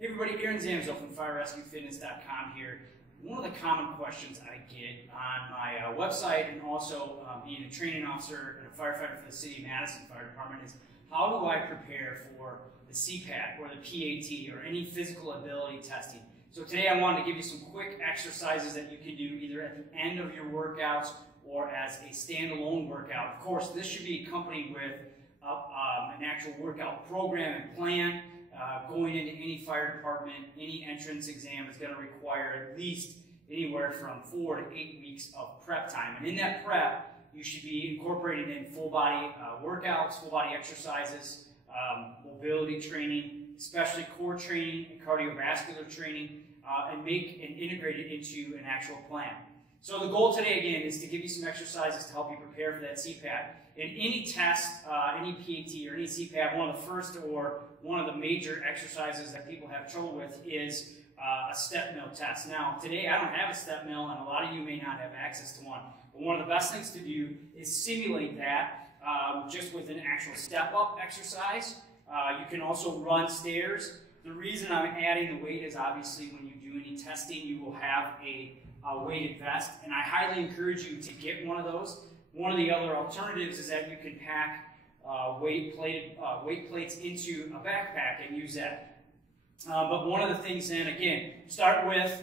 Hey everybody, Aaron Zamzo from FireRescueFitness.com here. One of the common questions I get on my website and also being a training officer and a firefighter for the City of Madison Fire Department is how do I prepare for the CPAT or the PAT or any physical ability testing? So today I wanted to give you some quick exercises that you can do either at the end of your workouts or as a standalone workout. Of course, this should be accompanied with an actual workout program and plan. Going into any fire department, any entrance exam is going to require at least anywhere from 4 to 8 weeks of prep time. And in that prep, you should be incorporating in full body workouts, full body exercises, mobility training, especially core training and cardiovascular training, and integrate it into an actual plan. So the goal today, again, is to give you some exercises to help you prepare for that CPAT. In any test, any PAT or any CPAT, one of the first or one of the major exercises that people have trouble with is a step mill test. Now, today I don't have a step mill, and a lot of you may not have access to one. But one of the best things to do is simulate that just with an actual step-up exercise. You can also run stairs. The reason I'm adding the weight is obviously when you do any testing, you will have a weighted vest, and I highly encourage you to get one of those. One of the other alternatives is that you can pack weight plates into a backpack and use that. But one of the things then, again, start with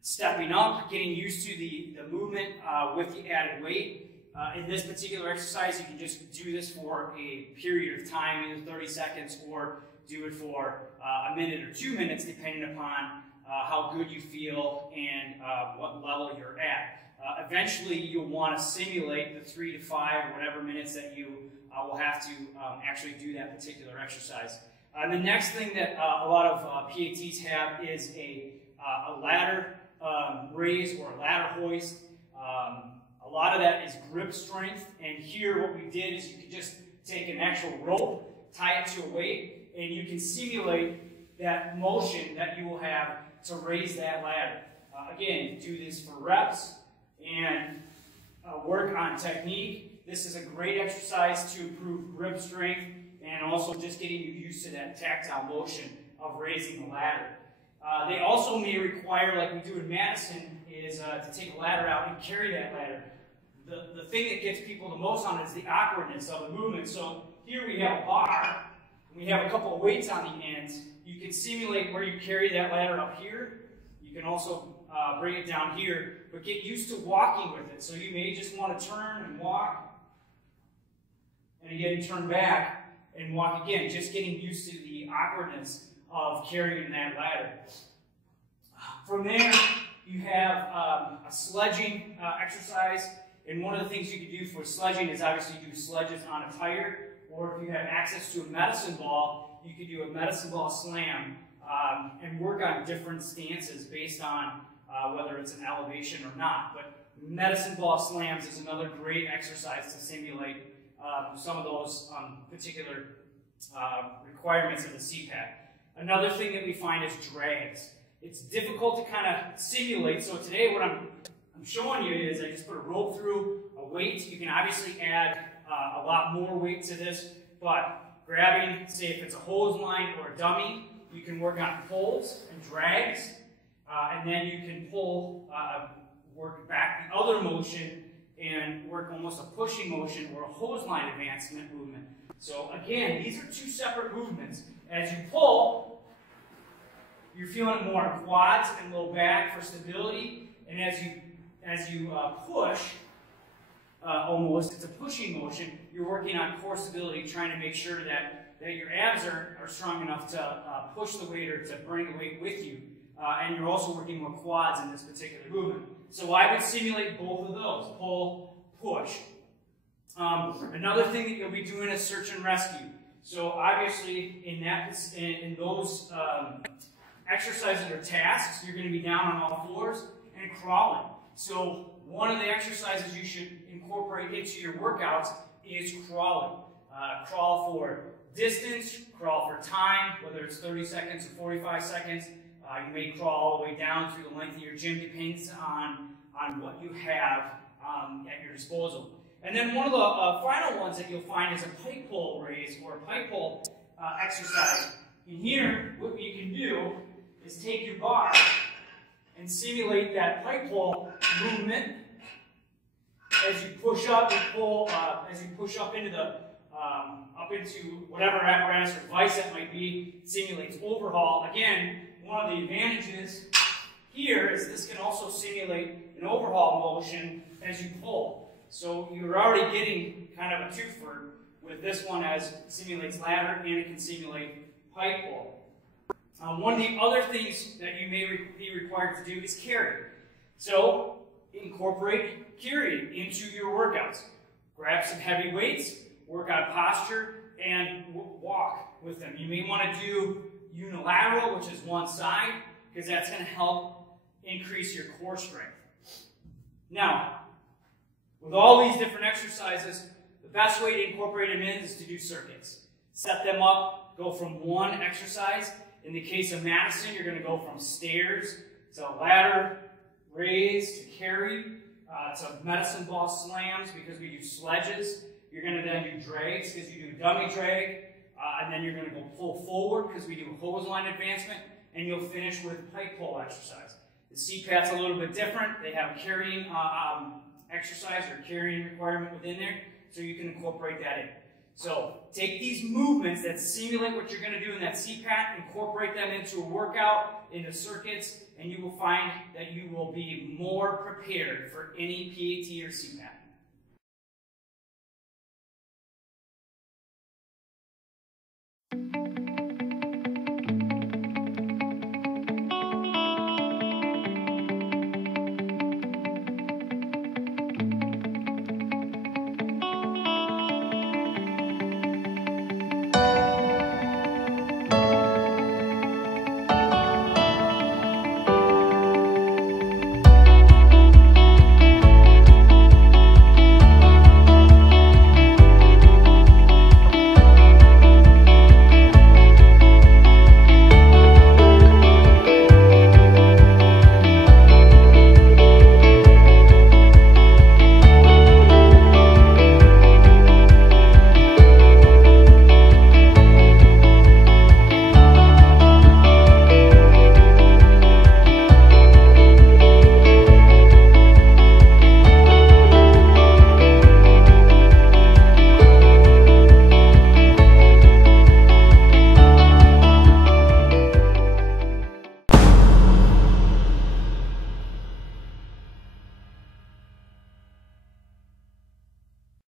stepping up, getting used to the movement with the added weight. In this particular exercise, you can just do this for a period of time, either 30 seconds or do it for a minute or 2 minutes, depending upon how good you feel and what level you're at. Eventually, you'll want to simulate the 3 to 5 or whatever minutes that you will have to actually do that particular exercise. The next thing that a lot of PATs have is a ladder raise or a ladder hoist. A lot of that is grip strength, and here what we did is you could just take an actual rope, tie it to a weight, and you can simulate that motion that you will have to raise that ladder. Again, do this for reps and work on technique. This is a great exercise to improve grip strength and also just getting you used to that tactile motion of raising the ladder. They also may require, like we do in Madison, is to take a ladder out and carry that ladder. The thing that gets people the most on it is the awkwardness of the movement. So here we have a bar, and we have a couple of weights on the ends. You can simulate where you carry that ladder up here. You can also bring it down here, but get used to walking with it. So you may just want to turn and walk, and again turn back and walk again, just getting used to the awkwardness of carrying that ladder. From there, you have a sledging exercise, and one of the things you can do for sledging is obviously do sledges on a tire, or if you have access to a medicine ball, you could do a medicine ball slam and work on different stances based on whether it's an elevation or not. But medicine ball slams is another great exercise to simulate some of those particular requirements of the CPAT. Another thing that we find is drags. It's difficult to kind of simulate, so today what I'm showing you is I just put a rope through a weight. You can obviously add a lot more weight to this, but grabbing, say if it's a hose line or a dummy, you can work on pulls and drags, and then you can pull, work back the other motion and work almost a pushing motion or a hose line advancement movement. So again, these are two separate movements. As you pull, you're feeling it more in quads and low back for stability, and as you push, almost, it's a pushing motion, you're working on core stability, trying to make sure that your abs are strong enough to push the weight or to bring the weight with you. And you're also working with quads in this particular movement. So I would simulate both of those, pull, push. Another thing that you'll be doing is search and rescue. So obviously in those exercises or tasks, you're going to be down on all fours and crawling. So one of the exercises you should incorporate into your workouts is crawling. Crawl for distance, crawl for time, whether it's 30 seconds or 45 seconds. You may crawl all the way down through the length of your gym, depends on what you have at your disposal. And then one of the final ones that you'll find is a pike pole raise or a pike pole exercise. And here, what you can do is take your bar and simulate that pike pull movement as you push up and pull, as you push up into the up into whatever apparatus or device that might be. It simulates overhaul. Again, one of the advantages here is this can also simulate an overhaul motion as you pull. So you're already getting kind of a twofer with this one, as it simulates ladder and it can simulate pike pull. One of the other things that you may be required to do is carry. So incorporate carry into your workouts. Grab some heavy weights, work on posture, and walk with them. You may want to do unilateral, which is one side, because that's going to help increase your core strength. Now, with all these different exercises, the best way to incorporate them in is to do circuits. Set them up, go from one exercise. In the case of Madison, you're going to go from stairs to ladder, raise to carry, to medicine ball slams because we do sledges. You're going to then do drags because you do dummy drag, and then you're going to go pull forward because we do hose line advancement, and you'll finish with pike pull exercise. The CPAT's a little bit different. They have carrying exercise or carrying requirement within there, so you can incorporate that in. So take these movements that simulate what you're going to do in that CPAT, incorporate them into a workout, into circuits, and you will find that you will be more prepared for any PAT or CPAT.